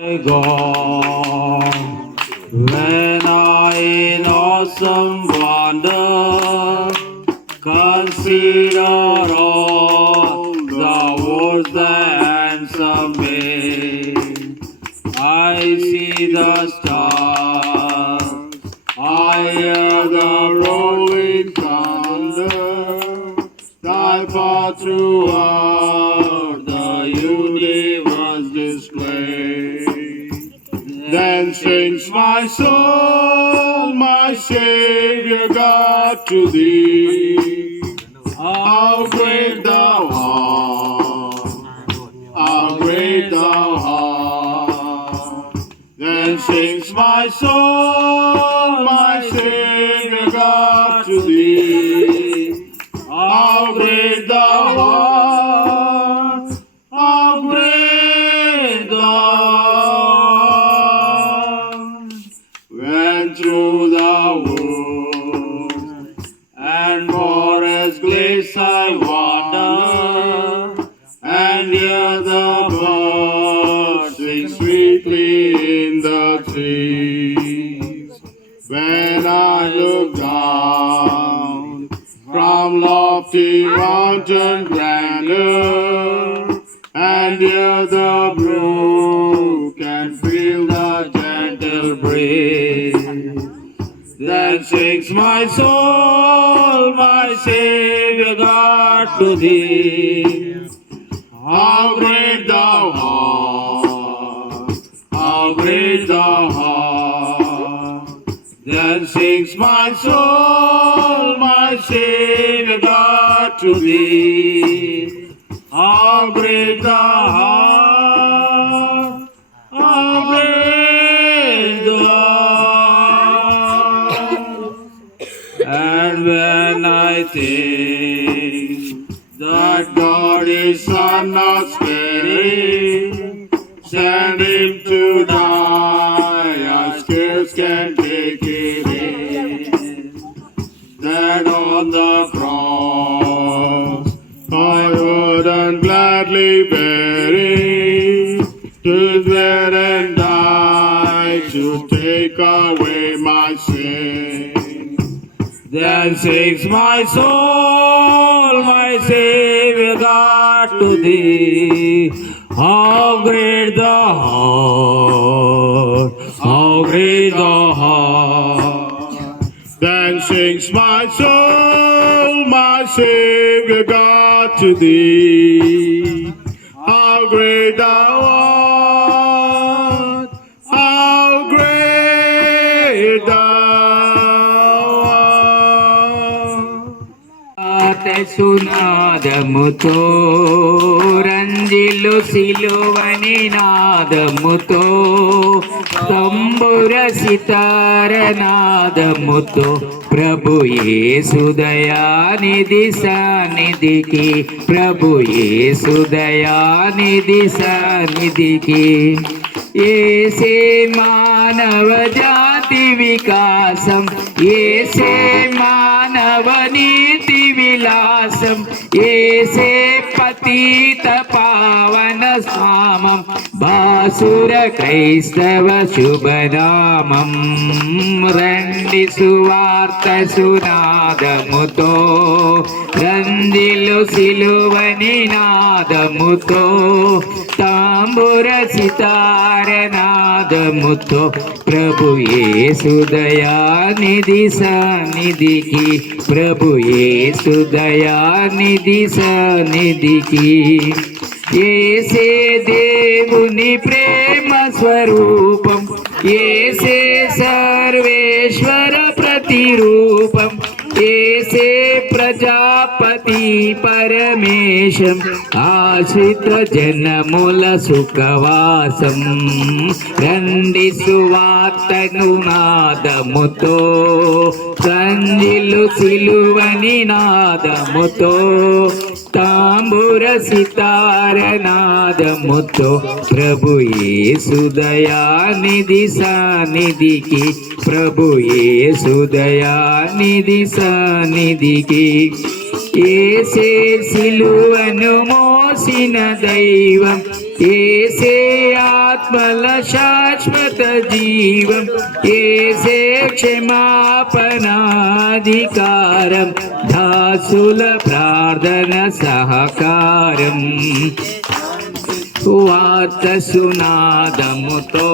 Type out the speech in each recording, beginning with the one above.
God, when I in awesome wonder consider all the worlds that answer me, I see the stars, I hear the rolling thunder, thy path throughout the universe displayed. Then sings my soul, my Savior God, to thee. How great thou art, how great thou art. Then sings my soul, my Savior God, to thee. How great thou art, how great thou art. When through the woods and forest glades I wander, and hear the birds sing sweetly in the trees. When I look down from lofty mountain grandeur, and hear the brook and feel the gentle breeze, then sings my soul, my Savior God, to thee. How great thou art, how great thou art. Then sings my soul, my Savior God, to thee. How great thou art, how great thou art. And when I think that God is Son not sparing, send him to die, I scarce can take it in. That on the cross I wouldn't gladly bear it, to bear and die, to take away my sin. Then sings my soul, my Savior God, to thee. How great thou art, how great thou art. Then sings my soul, my Savior God, to thee. How great thou art, how great thou art. సునాదముతో రంజిల్లు సిలువని నాదముతో తంబుర సితార నాదముతో ప్రభు యేసు దయానిధి సన్నిధికి, ప్రభు యేసు దయానిధి సన్నిధికి. ఏసే మానవ జాతి వికాసం, ఏసే మానవ నీతి విలాసం, ఏసే పతిత పావన స్వామం, బాసుర క్రైస్తవ శుభనామం. రండి సువార్త సునాదముతో, రందిలు సిలువని నాదముతో, తాంబుర సితార నాదముతో ప్రభు యేసు దయానిధి సన్నిధికి, ప్రభు యేసు దయానిధి సన్నిధికి. యేసే దేవుని ప్రేమ స్వరూపం, యేసే సర్వేశ్వర ప్రతిరూపం, యేసే ప్రజాపతి పరమేశం, ఆశ్రిత జనముల సుఖవాసం. రండి సువార్తను నాదముతో, సంజిలు సిలువని నాదముతో, తాంబుర సితార నాదముతో ప్రభు యేసు దయానిధి సన్నిధికి, ప్రభు యేసు దయానిధి సన్నిధికి. యేసే సిలువను మోసిన దైవం, ఏసే ఆత్మల శాశ్వత జీవం, ఏసే క్షమాపణాధికారం, దాసుల ప్రార్థన సహకారం. వార్త సునాదముతో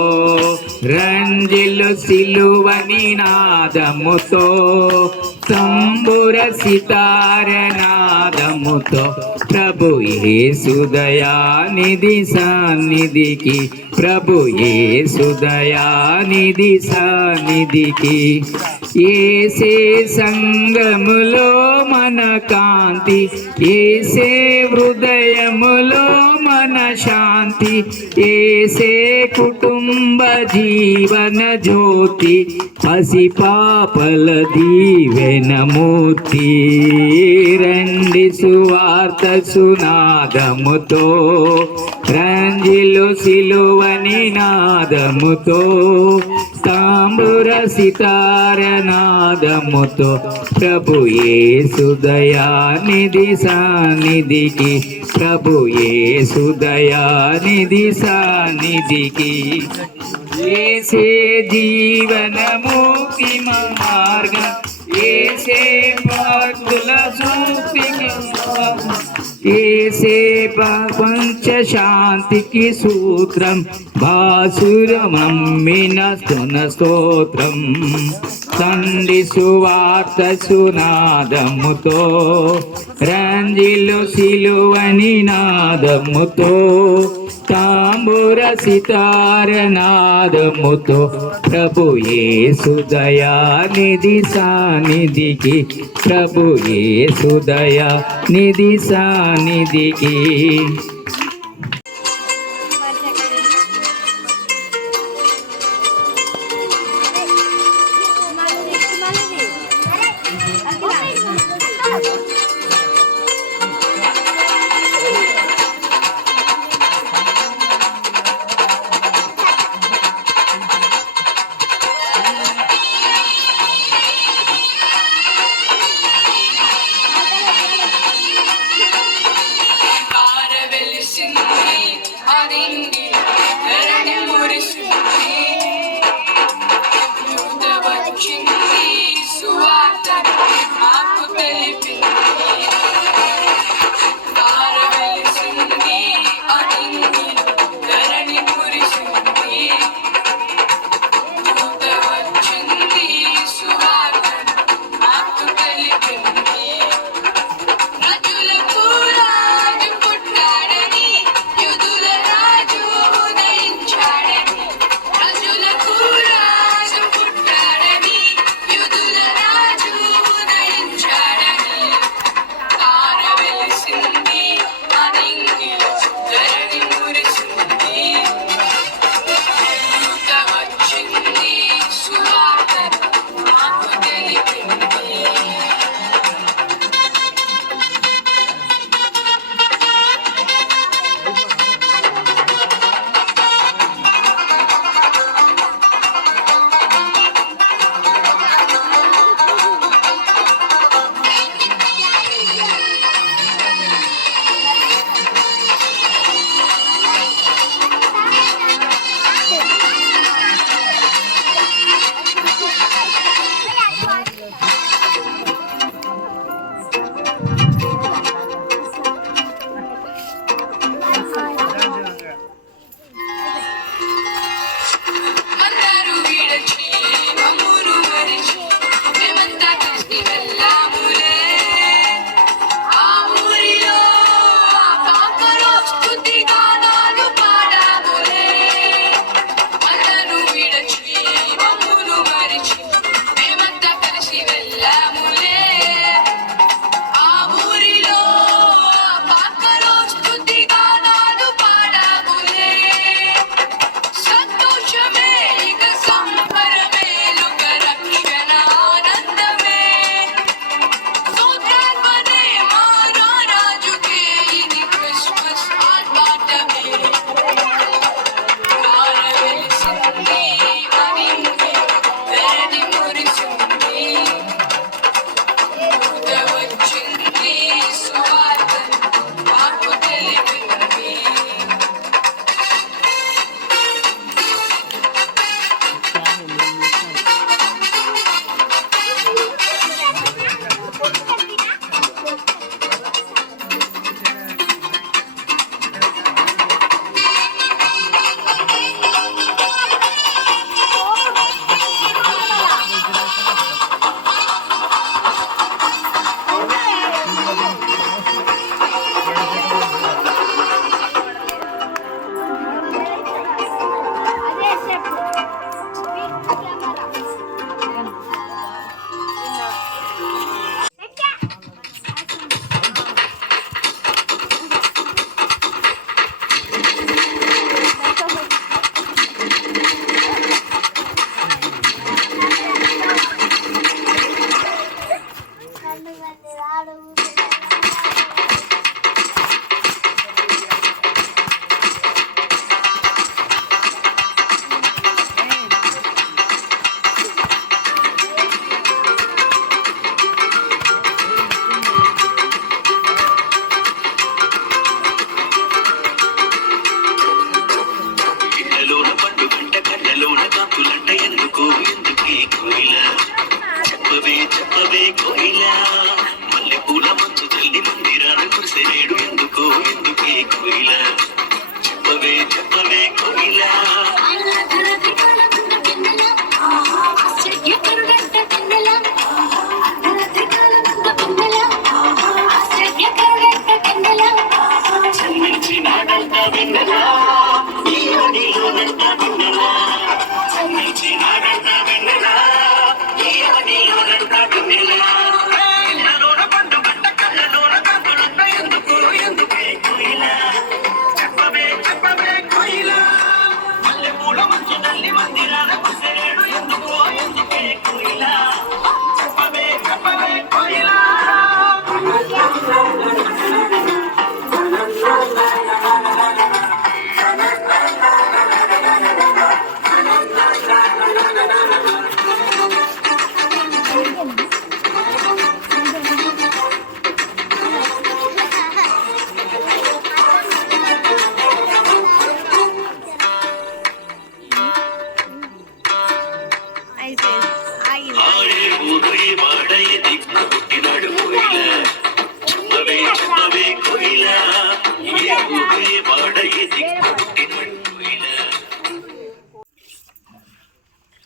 రంజిలు సిలువ నినాదముతో, తంబుర సితార నాదముతో, ప్రభు యేసు దయానిధి సన్నిధికి, ప్రభు యేసు దయానిధి సన్నిధికి. ఏసే సంగములో మన కాంతి, ఏసే హృదయములో మన శాంతి, ఏసే కుటుంబ జీవన జ్యోతి, పసిపాపల దీవెన మూర్తి. రండి సువార్త సునాదముతో, రంజిలు సిలువ నినాదముతో, తాంబూర సితార నాదముతో, ప్రభు యేసు దయానిధి సన్నిధికి, ప్రభు యేసు దయానిధి సన్నిధికి. ఏసే జీవన ముక్తి మార్గం, ఏసే భక్తుల సూక్తికి, ఏసే ప్రపంచ శాంతికి సూత్రం, భాసురమమ్మిన స్తున స్తోత్రం. తండ్రి సువార్త సునాదముతో, రంజిలు సిలువ నినాదముతో, తాంబూర సితార నాదముతో, ప్రభు యేసు దయానిధి సన్నిధికి, ప్రభు యేసు దయానిధి సన్నిధికి. రాజులకు రాజు పుట్టాడని, యూదుల రాజు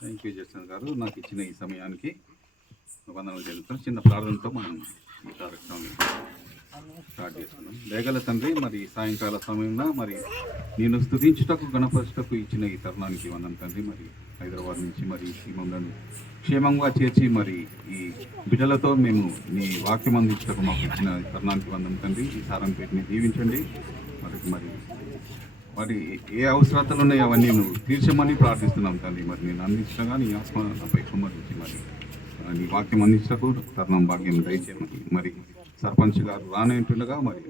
థ్యాంక్ యూ జస్టిన్ గారు నాకు ఇచ్చిన ఈ సమయానికి వందనాలు తెలుపుతాం. చిన్న ప్రార్థనతో మనం ఈ కార్యక్రమాన్ని స్టార్ట్ చేసుకున్నాం. దయగల తండ్రి, మరి సాయంకాల సమయంలో మరి నేను స్తుతించుటకు గణపరచుటకు ఇచ్చిన ఈ తరుణానికి వందనం తండ్రి. మరి హైదరాబాద్ నుంచి మరి ఈ మమ్మల్ని క్షేమంగా చేర్చి మరి ఈ బిడ్డలతో మేము నీ వాక్యం అందించటకు మాకు ఇచ్చిన తరుణానికి వందనం తండ్రి. ఈ సారంపేటని దీవించండి. మరి మరి ఏ అవసరతలు ఉన్నాయో అవన్నీ నువ్వు తీర్చమని ప్రార్థిస్తున్నాం తండ్రి. మరి నేను అందించగా నీ ఆత్మ నాపై కుమ్మరించి మరి నీ వాక్యం అందించటకు తరుణం భాగ్యం దయచేయమని మరి సర్పంచ్ గారు రానంటుండగా మరి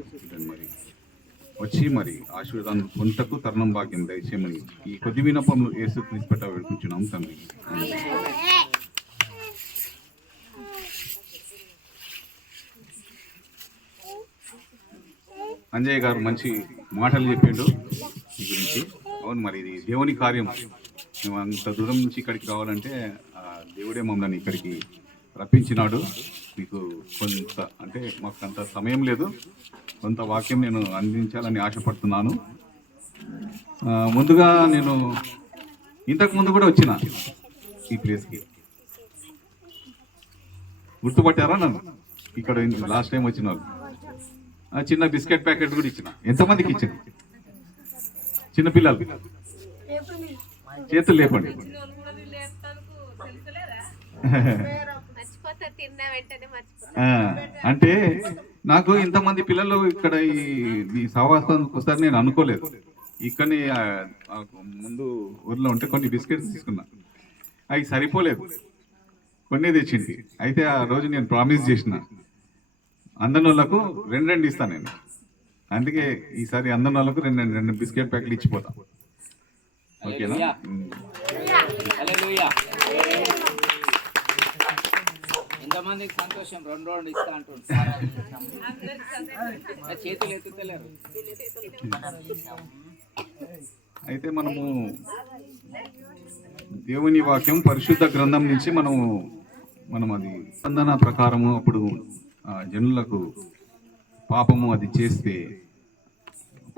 వచ్చి మరి ఆశీర్వాదాన్ని పొందుటకు తరుణం భాగ్యం దయచేయమని ఈ కొద్ది వినపంలో యేసు క్రీస్తు పెట్ట వేడుకుంటున్నాం తండ్రి. అంజయ్య గారు మంచి మాటలు చెప్పిండు ఈ గురించి. అవును, మరి ఇది దేవుని కార్యం. మేము అంత దూరం నుంచి ఇక్కడికి రావాలంటే దేవుడే మమ్మల్ని ఇక్కడికి రప్పించినాడు. మీకు కొంత అంటే మాకు అంత సమయం లేదు, కొంత వాక్యం నేను అందించాలని ఆశపడుతున్నాను. ముందుగా నేను ఇంతకు ముందు కూడా వచ్చిన ఈ ప్లేస్కి, గుర్తుపట్టారా నన్ను? ఇక్కడ లాస్ట్ టైం వచ్చిన వాళ్ళు చిన్న బిస్కెట్ ప్యాకెట్ కూడా ఇచ్చిన. ఎంతమందికి ఇచ్చిన? చిన్నపిల్లలు చేతులు లేపండి. అంటే నాకు ఇంతమంది పిల్లలు ఇక్కడ ఈ సహవాసానికి వస్తారని నేను అనుకోలేదు. ఇక్కడనే ముందు ఊర్లో ఉంటే కొన్ని బిస్కెట్స్ తీసుకున్నా, అవి సరిపోలేదు, కొన్ని తెచ్చింది. అయితే ఆ రోజు నేను ప్రామిస్ చేసిన అందనోళ్ళకు రెండు ఇస్తాను నేను. అందుకే ఈసారి అందనోళ్ళకు రెండు బిస్కెట్ ప్యాకెట్లు ఇచ్చిపోతా. ఓకేనా? ఎంతమందికి సంతోషం? రెండు ఇస్తా అంటున్నారు, చేతులు ఎత్తుతలేరు. అయితే మనము దేవుని వాక్యం పరిశుద్ధ గ్రంథం నుంచి మనం అది స్పందన ప్రకారము అప్పుడు జనులకు పాపము అది చేస్తే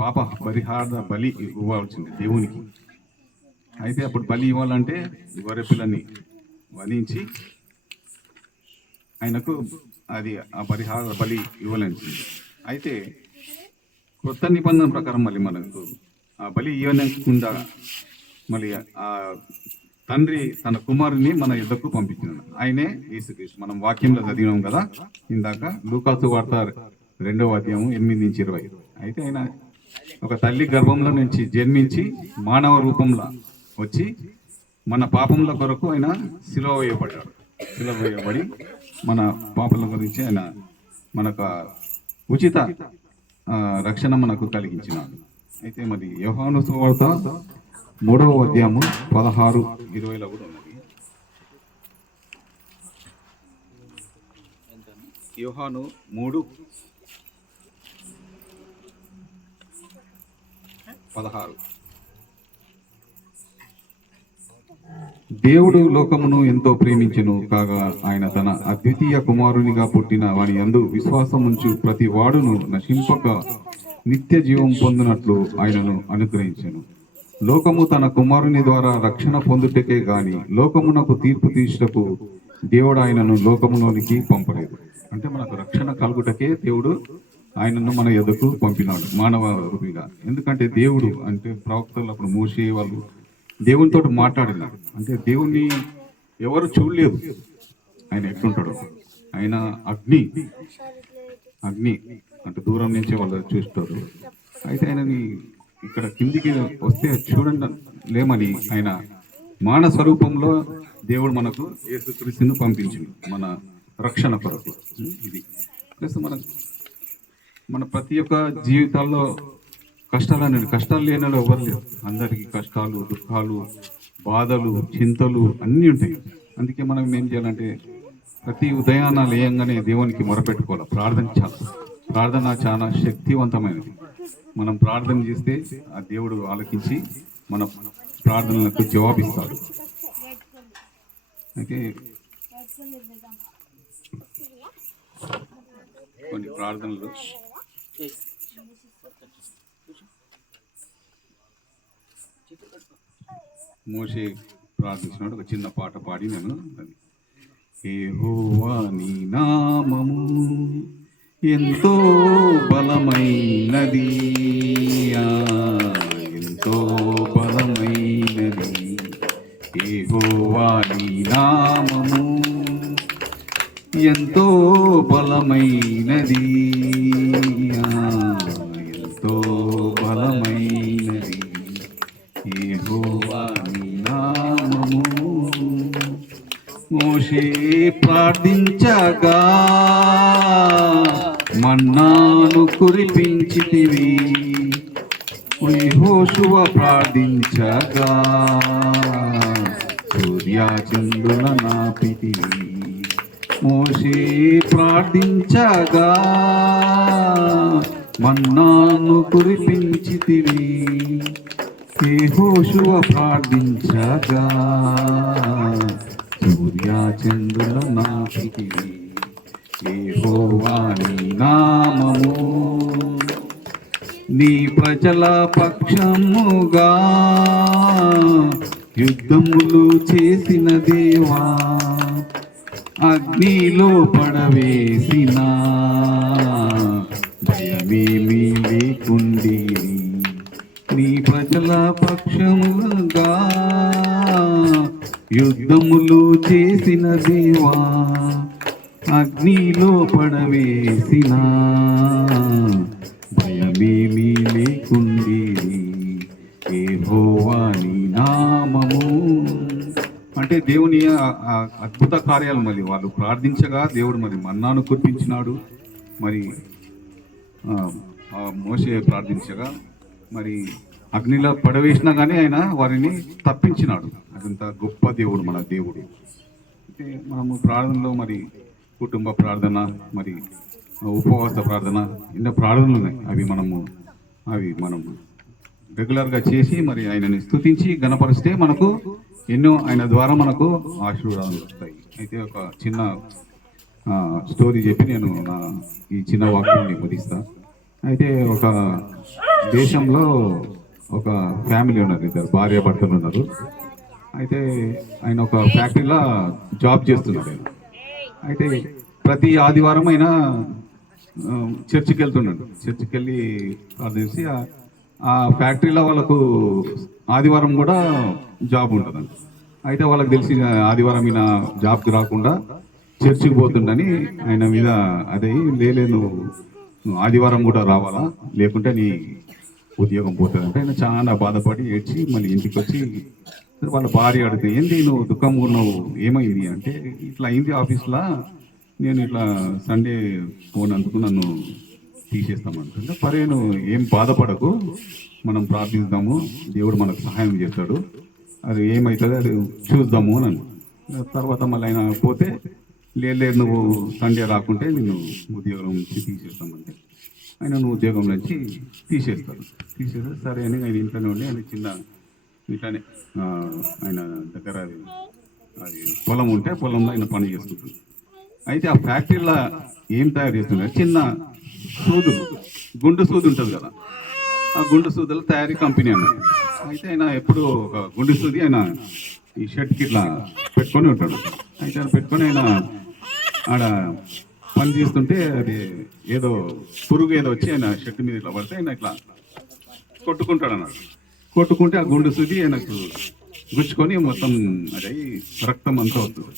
పాప పరిహార బలి ఇవ్వాల్సింది దేవునికి. అయితే అప్పుడు బలి ఇవ్వాలంటే గొర్రె పిల్లని వధించి ఆయనకు అది ఆ పరిహార బలి ఇవ్వలేంసింది. అయితే కొత్త నిబంధన ప్రకారం మళ్ళీ మనకు ఆ బలి ఇవ్వకుండా మళ్ళీ ఆ తండ్రి తన కుమారుని మన యుద్ధకు పంపించినాడు. ఆయనే యేసుక్రీస్తు. మనం వాక్యంలో చదివినాం కదా ఇందాక, లూకాసు వార్త 2వ అధ్యాయం 8-20. అయితే ఆయన ఒక తల్లి గర్భంలో నుంచి జన్మించి మానవ రూపంలో వచ్చి మన పాపముల కొరకు ఆయన సిలువ వేయబడ్డాడు. సిలువ వేయబడి మన పాపల గురించి ఆయన మనకు ఉచిత రక్షణ మనకు కలిగించినాడు. అయితే మరి యోహాను సువార్త 3వ అధ్యాయము 16-20 కూడా ఉన్నది. యోహాను 3:16. దేవుడు లోకమును ఎంతో ప్రేమించెను కాగా ఆయన తన అద్వితీయ కుమారునిగా పుట్టిన వాని యందు విశ్వాసం ఉంచు ప్రతి వాడును నశింపక నిత్య జీవం పొందినట్లు ఆయనను అనుగ్రహించెను. లోకము తన కుమారుని ద్వారా రక్షణ పొందుటకే గాని లోకమునకు తీర్పు తీర్చుటకు దేవుడు ఆయనను లోకములోనికి పంపలేదు. అంటే మనకు రక్షణ కలుగుటకే దేవుడు ఆయనను మన ఎదుకు పంపినాడు మానవ రూపిగా. ఎందుకంటే దేవుడు అంటే ప్రవక్తలు అప్పుడు మోసే వాళ్ళు దేవునితో మాట్లాడినారు. అంటే దేవుణ్ణి ఎవరు చూడలేదు. ఆయన ఎట్లుంటాడు, ఆయన అగ్ని అంటే దూరం నుంచి వాళ్ళు చూస్తారు. అయితే ఆయనని ఇక్కడ కిందికి వస్తే చూడండి లేమని ఆయన మానవ స్వరూపంలో దేవుడు మనకు యేసుక్రీస్తును పంపించింది మన రక్షణ కొరకు. ఇది ప్లస్ మన ప్రతి ఒక్క జీవితాల్లో కష్టాలు లేని ఎవరు లేరు. అందరికీ కష్టాలు, దుఃఖాలు, బాధలు, చింతలు అన్నీ ఉంటాయి. అందుకే మనం ఏం చేయాలంటే ప్రతి ఉదయాన్న లేయంగానే దేవునికి మొరపెట్టుకోవాలి. ప్రార్థన చాలా శక్తివంతమైనది. మనం ప్రార్థన చేస్తే ఆ దేవుడు ఆలకించి మన ప్రార్థనలకు జవాబిస్తాడు. అయితే కొన్ని ప్రార్థనలు మోషే ప్రార్థించినాడు. ఒక చిన్న పాట పాడి నేను అది యెహోవా నీ నామము ఎంతో బలమైనది, ఎంతో బలమైనది. యెహోవా నీ నామము ఎంతో బలమైనది, ఎంతో బలమైనది. యెహోవా నీ నామము. మోషే ప్రార్థించగా మన్నాను కురిపించితివి, యెహోషువ ప్రార్థించగా సూర్యచంద్రుల నాపితివి. మోషే ప్రార్థించగా మన్నాను కురిపించితివి, యెహోషువ ప్రార్థించగా సూర్యచంద్రుల నాపితివి. యెహోవా నీ నామము నీ ప్రజల పక్షముగా యుద్ధములు చేసిన దేవా, అగ్నిలో పడవేసిన భయమేమీ లేకుండేది. నీ ప్రజల పక్షముగా యుద్ధములు చేసిన దేవా, అగ్నిలో పడవేసిన భయమేమీ లేకుండేది. యెహోవా నీ నామము. అంటే దేవుని అద్భుత కార్యాలు మరి వాళ్ళు ప్రార్థించగా దేవుడు మరి మన్నాను కురిపించినాడు. మరి మోషే ప్రార్థించగా మరి అగ్నిలో పడవేసినా కానీ ఆయన వారిని తప్పించినాడు. అదంత గొప్ప దేవుడు మన దేవుడు. అంటే మనము ప్రార్థనలో మరి కుటుంబ ప్రార్థన, మరి ఉపవాస ప్రార్థన, ఎన్నో ప్రార్థనలు ఉన్నాయి. అవి మనం రెగ్యులర్గా చేసి మరి ఆయనని స్తుతించి గణపరిస్తే మనకు ఎన్నో ఆయన ద్వారా మనకు ఆశీర్వాదాలు వస్తాయి. అయితే ఒక చిన్న స్టోరీ చెప్పి నేను ఈ చిన్న వాక్యాన్ని ముగిస్తా. అయితే ఒక దేశంలో ఒక ఫ్యామిలీ ఉన్నారు, ఇద్దరు భార్య భర్తలు ఉన్నారు. అయితే ఆయన ఒక ఫ్యాక్టరీలో జాబ్ చేస్తున్నాడు. అయితే ప్రతి ఆదివారం ఆయన చర్చికి వెళ్తున్నాడు. చర్చికి వెళ్ళి ప్రార్థించి ఆ ఫ్యాక్టరీలో వాళ్ళకు ఆదివారం కూడా జాబ్ ఉంటుందండి. అయితే వాళ్ళకి తెలిసి ఆదివారం ఈయన జాబ్కి రాకుండా చర్చికి పోతుండని ఆయన మీద అదే నువ్వు ఆదివారం కూడా రావాలా, లేకుంటే నీ ఉద్యోగం పోతుంది అంటే ఆయన చాలా బాధపడి ఏడ్చి మళ్ళీ ఇంటికి వచ్చి వాళ్ళ భార్య అడిగితే ఏంది నువ్వు దుఃఖంగా ఉన్నావు, ఏమైంది అంటే ఇట్లా అయింది ఆఫీస్లో, నేను ఇట్లా సండే ఫోన్ అందుకు నన్ను తీసేస్తామంటుంటే పరే నువ్వు ఏం బాధపడకు, మనం ప్రార్థిస్తాము, దేవుడు మనకు సహాయం చేస్తాడు, అది ఏమవుతుంది అది చూద్దాము అని. తర్వాత మళ్ళీ ఆయన పోతే లేదు నువ్వు సండే రాకుంటే నిన్ను ఉద్యోగం నుంచి తీసేస్తామంటే ఆయన నువ్వు ఉద్యోగం నుంచి తీసేస్తారు. సరే అని ఆయన ఇంట్లోనే ఉండి ఆయన చిన్న ఇట్లానే ఆయన దగ్గర అది పొలం ఉంటే పొలంలో ఆయన పని చేస్తుంటాడు. అయితే ఆ ఫ్యాక్టరీలో ఏం తయారు చేస్తున్నారు, చిన్న సూదులు, గుండు సూది ఉంటుంది కదా, ఆ గుండు సూదుల తయారీ కంపెనీ అన్నది. అయితే ఆయన ఎప్పుడు ఒక గుండు సూది ఆయన ఈ షర్ట్కి ఇట్లా పెట్టుకొని ఉంటాడు. అయితే ఆయన పెట్టుకొని ఆయన ఆడ పని చేస్తుంటే అది ఏదో పురుగు ఏదో వచ్చి ఆయన షర్ట్ మీద ఇట్లా పడితే ఆయన ఇట్లా కొట్టుకుంటాడు అన్నాడు. కొట్టుకుంటే ఆ గుండు సూది ఆయనకు గుచ్చుకొని మొత్తం అదే రక్తం అంతా వస్తుంది.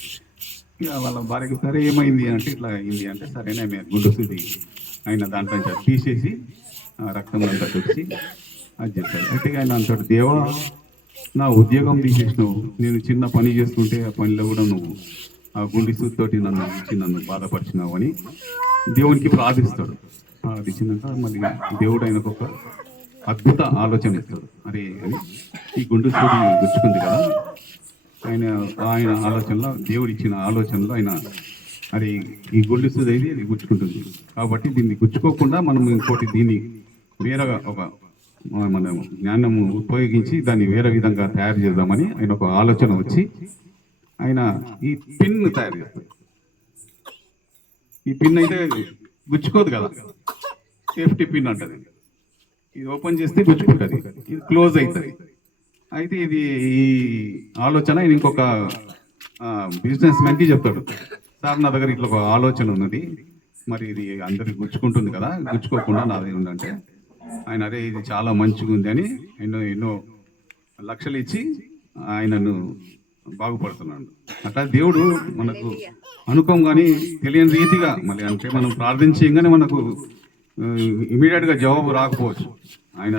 ఇక వాళ్ళ భార్యకి సరే ఏమైంది అంటే ఇట్లా అయింది అంటే సరేనే గుండు సూది ఆయన దాంట్లో నుంచి తీసేసి రక్తం అంతా తెచ్చి అది చెప్పాడు. అయితే ఆయన అంటాడు, దేవా నా ఉద్యోగం తీసేసినావు, నేను చిన్న పని చేస్తుంటే ఆ పనిలో కూడా నువ్వు ఆ గుండి సూదితోటి నన్ను బాధపరిచినావు అని దేవునికి ప్రార్థిస్తాడు. ప్రార్థించినాక మళ్ళీ దేవుడు ఆయనకు ఒక అద్భుత ఆలోచన ఇస్తాడు. అరే ఈ గుండు సూది గుచ్చుకుంది కదా, ఆయన ఆలోచనలో దేవుడు ఇచ్చిన ఆలోచనలో ఆయన అది ఈ గుండు సూది అయితే ఇది గుచ్చుకుంటుంది కాబట్టి దీన్ని గుచ్చుకోకుండా మనం ఇంకోటి దీన్ని వేరే ఒక మన జ్ఞానము ఉపయోగించి దాన్ని వేరే విధంగా తయారు చేద్దామని ఆయన ఒక ఆలోచన వచ్చి ఆయన ఈ పిన్ తయారు చేస్తాడు. ఈ పిన్ అయితే గుచ్చుకోదు కదా, సేఫ్టీ పిన్ అంటది. ఇది ఓపెన్ చేస్తే గుచ్చుకుంటుంది, ఇది క్లోజ్ అవుతుంది. అయితే ఇది ఈ ఆలోచన ఆయన ఇంకొక బిజినెస్ మ్యాన్కి చెప్తాడు, సార్ నా దగ్గర ఇట్లా ఒక ఆలోచన ఉన్నది, మరి ఇది అందరికి గుచ్చుకుంటుంది కదా, గుచ్చుకోకుండా నాది ఉందంటే ఆయన అరే ఇది చాలా మంచిగా ఉంది అని ఎన్నో లక్షలు ఇచ్చి ఆయనను బాగుపడుతున్నాడు. అట్లా దేవుడు మనకు అనుకోం కానీ తెలియని రీతిగా మళ్ళీ అంటే మనం ప్రార్థించగానే మనకు ఇమీడియట్గా జవాబు రాకపోవచ్చు. ఆయన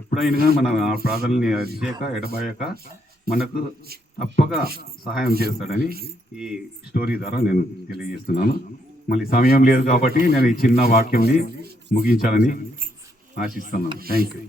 ఎప్పుడైనా మనం ఆ ప్రార్థనని చేయక ఎడబాయక మనకు తప్పక సహాయం చేస్తాడని ఈ స్టోరీ ద్వారా నేను తెలియజేస్తున్నాను. మళ్ళీ సమయం లేదు కాబట్టి నేను ఈ చిన్న వాక్యంని ముగించాలని ఆశిస్తున్నాను. Thank you.